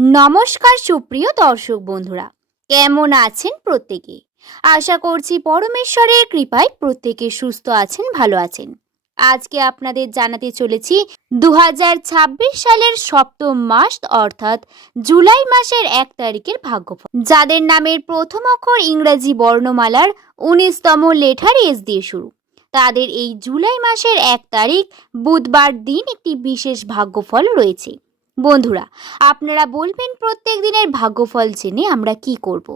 নমস্কার সুপ্রিয় দর্শক বন্ধুরা, কেমন আছেন প্রত্যেকে? আশা করছি পরমেশ্বরের কৃপায় প্রত্যেকে সুস্থ আছেন, ভালো আছেন। আজকে আপনাদের জানাতে চলেছি 2026 সালের সপ্তম মাস অর্থাৎ জুলাই মাসের 1 তারিখের ভাগ্যফল। যাদের নামের প্রথম অক্ষর ইংরেজি বর্ণমালার 19তম লেটার এস দিয়ে শুরু, তাদের এই জুলাই মাসের 1 তারিখ বুধবার দিন একটি বিশেষ ভাগ্যফল রয়েছে। বন্ধুরা, আপনারা বলবেন প্রত্যেক দিনের ভাগ্যফল জেনে আমরা কি করব?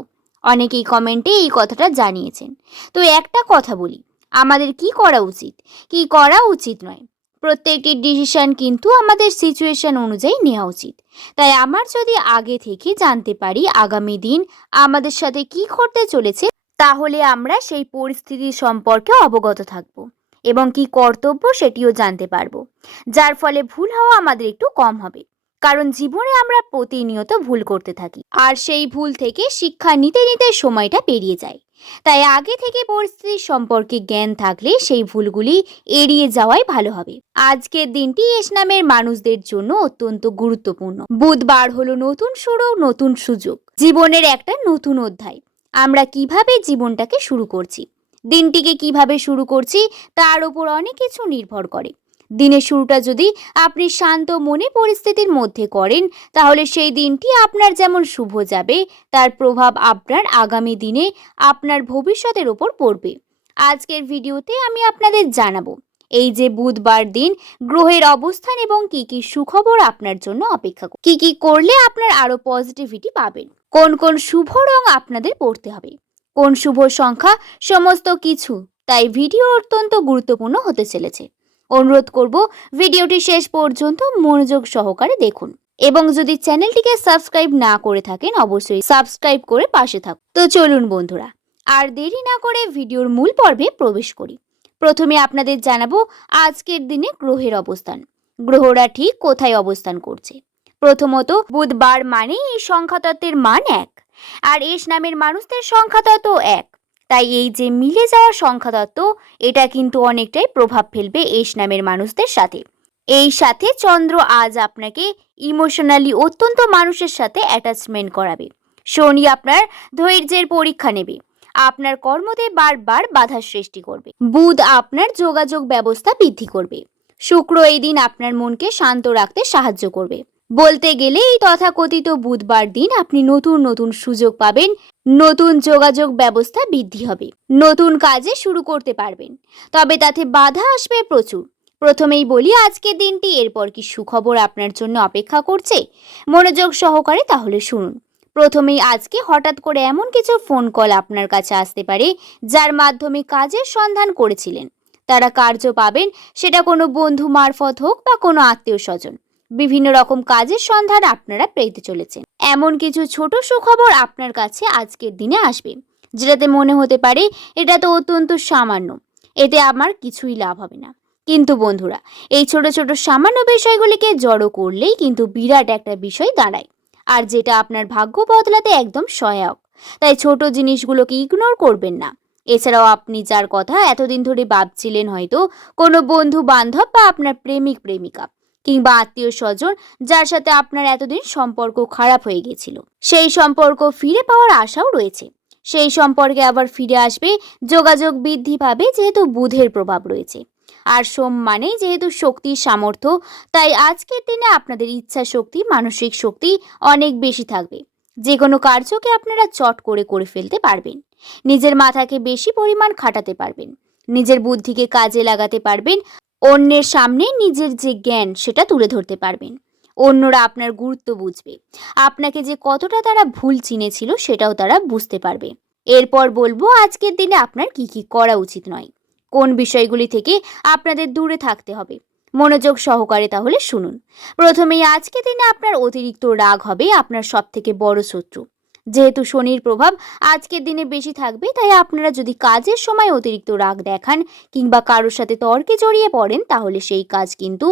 অনেকেই কমেন্টে এই কথাটা জানিয়েছেন। তো একটা কথা বলি, আমাদের কি করা উচিত, কি করা উচিত নয়, প্রত্যেকটি ডিসিশন কিন্তু আমাদের সিচুয়েশন অনুযায়ী নেওয়া উচিত। তাই আমার যদি আগে থেকে জানতে পারি আগামী দিন আমাদের সাথে কি ঘটতে চলেছে, তাহলে আমরা সেই পরিস্থিতি সম্পর্কে অবগত থাকব এবং কি কর্তব্য সেটিও জানতে পারবো, যার ফলে ভুল হওয়া আমাদের একটু কম হবে। কারণ জীবনে আমরা প্রতিনিয়ত ভুল করতে থাকি, আর সেই ভুল থেকে শিক্ষা নিতে নিতে সময়টা পেরিয়ে যায়। তাই আগে থেকে পরিস্থিতি সম্পর্কে জ্ঞান থাকলে সেই ভুলগুলি এড়িয়ে যাওয়াই ভালো হবে। আজকের দিনটি এস নামের মানুষদের জন্য অত্যন্ত গুরুত্বপূর্ণ। বুধবার হলো নতুন শুরু, নতুন সুযোগ, জীবনের একটা নতুন অধ্যায়। আমরা কিভাবে জীবনটাকে শুরু করছি, দিনটিকে কিভাবে শুরু করছি, তার উপর অনেক কিছু নির্ভর করে। দিনের শুরুটা যদি আপনি শান্ত মনে পরিস্থিতির মধ্যে করেন, তাহলে সেই দিনটি আপনার যেমন শুভ যাবে, তার প্রভাব আপনার আগামী দিনে আপনার ভবিষ্যতের উপর পড়বে। আজকের ভিডিওতে আমি আপনাদের জানাবো এই যে বুধবার দিন গ্রহের অবস্থান এবং কি কি সুখবর আপনার জন্য অপেক্ষা করে, কি কি করলে আপনার আরো পজিটিভিটি পাবেন, কোন কোন শুভ রং আপনাদের পড়তে হবে, কোন শুভ সংখ্যা, সমস্ত কিছু। তাই ভিডিও অত্যন্ত গুরুত্বপূর্ণ হতে চলেছে। অনুরোধ করব ভিডিওটি শেষ পর্যন্ত মনোযোগ সহকারে দেখুন, এবং যদি চ্যানেলটিকে সাবস্ক্রাইব না করে থাকেন অবশ্যই সাবস্ক্রাইব করে পাশে থাকুন। তো চলুন বন্ধুরা, আর দেরি না করে ভিডিওর মূল পর্বে প্রবেশ করি। প্রথমে আপনাদের জানাবো আজকের দিনে গ্রহের অবস্থান, গ্রহরা ঠিক কোথায় অবস্থান করছে। প্রথমত, বুধবার মানে এই সংখ্যাতত্ত্বের মান 1, আর এস নামের মানুষদের সংখ্যাতত্ত্ব 1। তাই এই যে মিলে যাওয়া সংখ্যাতত্ত্ব, এটা কিন্তু অনেকটাই প্রভাব ফেলবে এস নামের মানুষদের সাথে। এই সাথে চন্দ্র আজ আপনাকে ইমোশনালি অত্যন্ত মানুষের সাথে অ্যাটাচমেন্ট করাবে। শনি আপনার ধৈর্যের পরীক্ষা নেবে, আপনার কর্মতে বারবার বাধার সৃষ্টি করবে। বুধ আপনার যোগাযোগ ব্যবস্থা বৃদ্ধি করবে। শুক্র এই দিন আপনার মনকে শান্ত রাখতে সাহায্য করবে। বলতে গেলে এই তথাকথিত বুধবার দিন আপনি নতুন নতুন সুযোগ পাবেন, নতুন যোগাযোগ ব্যবস্থা বৃদ্ধি হবে, নতুন কাজে শুরু করতে পারবেন। তবে তাতে বাধা আসবে প্রচুর। প্রথমেই বলি আজকের দিনটি, এরপর কি সুখবর আপনার জন্য অপেক্ষা করছে, মনোযোগ সহকারে তাহলে শুনুন। প্রথমেই আজকে হঠাৎ করে এমন কিছু ফোন কল আপনার কাছে আসতে পারে, যার মাধ্যমে কাজের সন্ধান করেছিলেন তারা কার্য পাবেন। সেটা কোনো বন্ধু মারফত হোক বা কোনো আত্মীয় স্বজন, বিভিন্ন রকম কাজের সন্ধান আপনারা পেতে চলেছেন। এমন কিছু ছোট সুখবর আপনার কাছে আজকের দিনে আসবে, যেটাতে মনে হতে পারে এটা তো অত্যন্ত সামান্য, এতে আমার কিছুই লাভ হবে না। কিন্তু বন্ধুরা, এই ছোট ছোট সামান্য বিষয়গুলিকে জড়ো করলেই কিন্তু বিরাট একটা বিষয় দাঁড়ায়, আর যেটা আপনার ভাগ্য বদলাতে একদম সহায়ক। তাই ছোট জিনিসগুলোকে ইগনোর করবেন না। এছাড়াও আপনি যার কথা এতদিন ধরে ভাবছিলেন, হয়তো কোনো বন্ধু বান্ধব বা আপনার প্রেমিক প্রেমিকা কিংবা আত্মীয় স্বজন, যার সাথে আপনার এতদিন সম্পর্ক খারাপ হয়ে গেছিল, সেই সম্পর্ক ফিরে পাওয়ার আশাও রয়েছে। সেই সম্পর্কে আবার ফিরে আসবে, যোগাযোগ বৃদ্ধি পাবে, যেহেতু বুধের প্রভাব রয়েছে। আর সোম মানে যেহেতু শক্তির সামর্থ্য, তাই আজকের দিনে আপনাদের ইচ্ছা শক্তি, মানসিক শক্তি অনেক বেশি থাকবে। যে কোনো কার্যকে আপনারা চট করে ফেলতে পারবেন, নিজের মাথাকে বেশি পরিমাণ খাটাতে পারবেন, নিজের বুদ্ধিকে কাজে লাগাতে পারবেন, অন্যের সামনে নিজের যে জ্ঞান সেটা তুলে ধরতে পারবেন। অন্যরা আপনার গুরুত্ব বুঝবে, আপনাকে যে কতটা তারা ভুল চিনেছিল সেটাও তারা বুঝতে পারবে। এরপর বলবো আজকের দিনে আপনার কি কি করা উচিত নয়, কোন বিষয়গুলি থেকে আপনাদের দূরে থাকতে হবে। মনোযোগ সহকারে তাহলে শুনুন। প্রথমেই আজকের দিনে আপনার অতিরিক্ত রাগ হবে আপনার সব থেকে বড় শত্রু। যেহেতু শনির প্রভাব আজকের দিনে বেশি থাকবে, তাই আপনারা যদি কাজের সময় অতিরিক্ত রাগ দেখান কিংবা কারোর সাথে তর্কে জড়িয়ে পড়েন, তাহলে সেই কাজ কিন্তু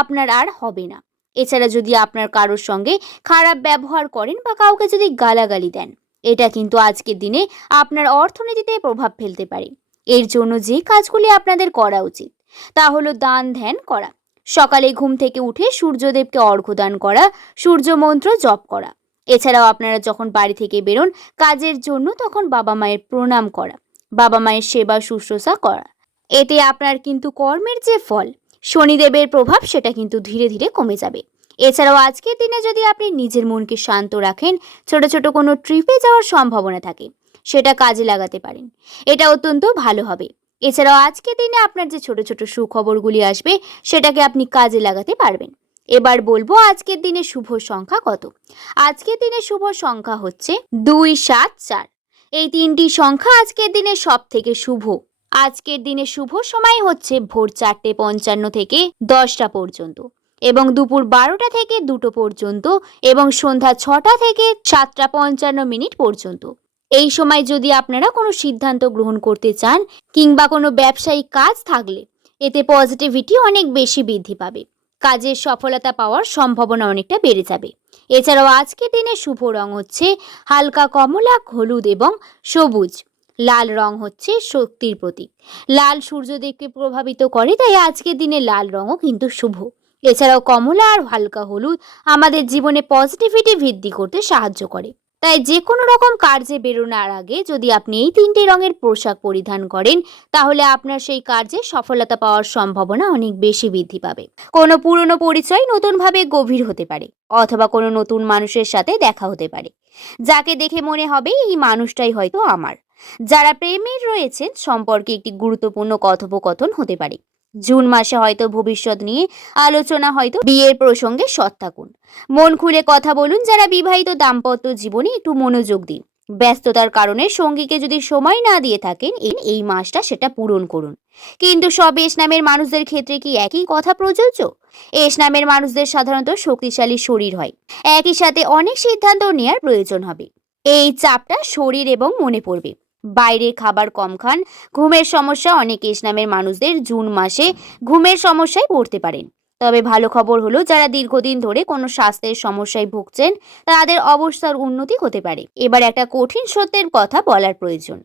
আপনার আর হবে না। এছাড়া যদি আপনার কারোর সঙ্গে খারাপ ব্যবহার করেন বা কাউকে যদি গালাগালি দেন, এটা কিন্তু আজকের দিনে আপনার অর্থনীতিতে প্রভাব ফেলতে পারে। এর জন্য যে কাজগুলি আপনাদের করা উচিত তা হলো দান ধ্যান করা, সকালে ঘুম থেকে উঠে সূর্যদেবকে অর্ঘ্য দান করা, সূর্য মন্ত্র জপ করা, এছাড়াও আপনারা যখন বাড়ি থেকে বেরোন কাজের জন্য, তখন বাবা মায়ের প্রণাম করা, বাবা মায়ের সেবা শুশ্রূষা করা, এতে আপনার কিন্তু কর্মের যে ফল, শনিদেবের প্রভাব, সেটা কিন্তু ধীরে ধীরে কমে যাবে। এছাড়াও আজকের দিনে যদি আপনি নিজের মনকে শান্ত রাখেন, ছোট ছোট কোনো ট্রিপে যাওয়ার সম্ভাবনা থাকে, সেটা কাজে লাগাতে পারেন, এটা অত্যন্ত ভালো হবে। এছাড়াও আজকের দিনে আপনার যে ছোট ছোট সুখবরগুলি আসবে, সেটাকে আপনি কাজে লাগাতে পারবেন। এবার বলবো আজকের দিনে শুভ সংখ্যা কত। আজকের দিনে শুভ সংখ্যা হচ্ছে 2, 7, 4। এই তিনটি সংখ্যা আজকের দিনে সব থেকে শুভ। আজকের দিনে শুভ সময় হচ্ছে ভোর 4:55 থেকে 10টা পর্যন্ত, এবং দুপুর 12টা থেকে 2টো পর্যন্ত, এবং সন্ধ্যা 6টা থেকে 7:55 পর্যন্ত। এই সময় যদি আপনারা কোনো সিদ্ধান্ত গ্রহণ করতে চান কিংবা কোনো ব্যবসায়িক কাজ থাকলে, এতে পজিটিভিটি অনেক বেশি বৃদ্ধি পাবে, কাজের সফলতা পাওয়ার সম্ভাবনা অনেকটা বেড়ে যাবে। এছাড়াও আজকের দিনে শুভ রং হচ্ছে হালকা কমলা, হলুদ এবং সবুজ। লাল রং হচ্ছে শক্তির প্রতীক। লাল সূর্যদেবকে প্রভাবিত করে, তাই আজকের দিনে লাল রঙও কিন্তু শুভ। এছাড়াও কমলা আর হালকা হলুদ আমাদের জীবনে পজিটিভিটি বৃদ্ধি করতে সাহায্য করে। তাই যে কোনো রকম কার্যে বেরোনোর আগে যদি আপনি এই তিনটি রঙের পোশাক পরিধান করেন, তাহলে আপনার সেই কার্যে সফলতা পাওয়ার সম্ভাবনা অনেক বেশি বৃদ্ধি পাবে। কোনো পুরনো পরিচয় নতুনভাবে গভীর হতে পারে, অথবা কোনো নতুন মানুষের সাথে দেখা হতে পারে, যাকে দেখে মনে হবে এই মানুষটাই হয়তো আমার। যারা প্রেমের রয়েছেন, সম্পর্কে একটি গুরুত্বপূর্ণ কথোপকথন হতে পারে। জুন মাসে হয়তো ভবিষ্যৎ নিয়ে আলোচনা, হয়তো বিয়ের প্রসঙ্গে সৎ থাকুন, মন খুলে কথা বলুন। যারা বিবাহিত, দাম্পত্য জীবনে একটু মনোযোগ দিন। ব্যস্ততার কারণে সঙ্গীকে যদি সময় না দিয়ে থাকেন, এই মাসটা সেটা পূরণ করুন। কিন্তু সব এস নামের মানুষদের ক্ষেত্রে কি একই কথা প্রযোজ্য? এস নামের মানুষদের সাধারণত শক্তিশালী শরীর হয়, একই সাথে অনেক সিদ্ধান্ত নেওয়ার প্রয়োজন হবে। এই চাপটা শরীর এবং মনে পড়বে। বাইরের খাবার কম খান। ঘুমের সমস্যা, অনেক এস নামের মানুষদের জুন মাসে ঘুমের সমস্যায় পড়তে পারেন। তবে ভালো খবর হলো, যারা দীর্ঘদিন ধরে কোনো স্বাস্থ্যের সমস্যায় ভুগছেন, তাদের অবস্থার উন্নতি হতে পারে। এবার একটা কঠিন সত্যের কথা বলার প্রয়োজন।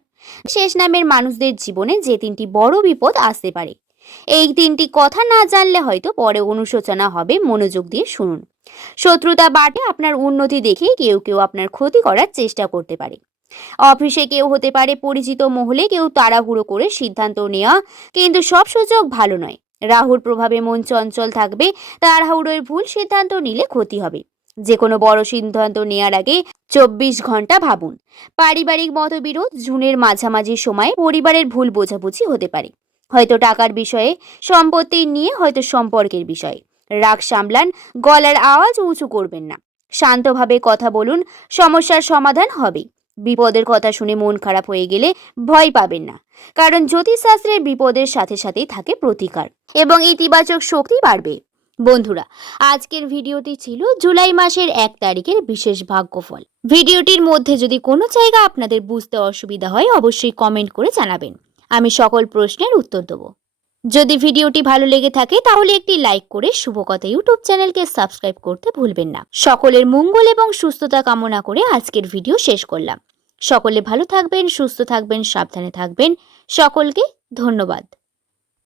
শেষ নামের মানুষদের জীবনে যে তিনটি বড় বিপদ আসতে পারে, এই তিনটি কথা না জানলে হয়তো পরে অনুশোচনা হবে। মনোযোগ দিয়ে শুনুন। শত্রুতা বাড়ে, আপনার উন্নতি দেখে কেউ কেউ আপনার ক্ষতি করার চেষ্টা করতে পারে। অফিসে কেউ হতে পারে, পরিচিত মহলে কেউ তাড়াহুড়ো করে সিদ্ধান্ত নেওয়া, কিন্তু সব সুযোগ ভালো নয়। রাহুর প্রভাবে মন চঞ্চল থাকবে, তাড়াহুড়োর ভুল সিদ্ধান্ত নিলে ক্ষতি হবে। যে কোনো বড় সিদ্ধান্ত নেওয়ার আগে 24 ঘন্টা ভাবুন। পারিবারিক মতবিরোধ, জুনের মাঝামাঝি সময়ে পরিবারের ভুল বোঝাবুঝি হতে পারে, হয়তো টাকার বিষয়ে, সম্পত্তি নিয়ে, হয়তো সম্পর্কের বিষয়ে। রাগ সামলান, গলার আওয়াজ উঁচু করবেন না, শান্তভাবে কথা বলুন, সমস্যার সমাধান হবে। বিপদের কথা শুনে মন খারাপ হয়ে গেলে ভয় পাবেন না, কারণ জ্যোতিষশাস্ত্রের বিপদের সাথে সাথেই থাকে প্রতিকার এবং ইতিবাচক শক্তি বাড়বে। বন্ধুরা, আজকের ভিডিওটি ছিল জুলাই মাসের 1 তারিখের বিশেষ ভাগ্যফল। ভিডিওটির মধ্যে যদি কোনো জায়গা আপনাদের বুঝতে অসুবিধা হয়, অবশ্যই কমেন্ট করে জানাবেন, আমি সকল প্রশ্নের উত্তর দেব। যদি ভিডিওটি ভালো লেগে থাকে, তাহলে একটি লাইক করে শুভকথা ইউটিউব চ্যানেলকে সাবস্ক্রাইব করতে ভুলবেন না। সকলের মঙ্গল এবং সুস্থতা কামনা করে আজকের ভিডিও শেষ করলাম। সকলে ভালো থাকবেন, সুস্থ থাকবেন, সাবধানে থাকবেন। সকলকে ধন্যবাদ।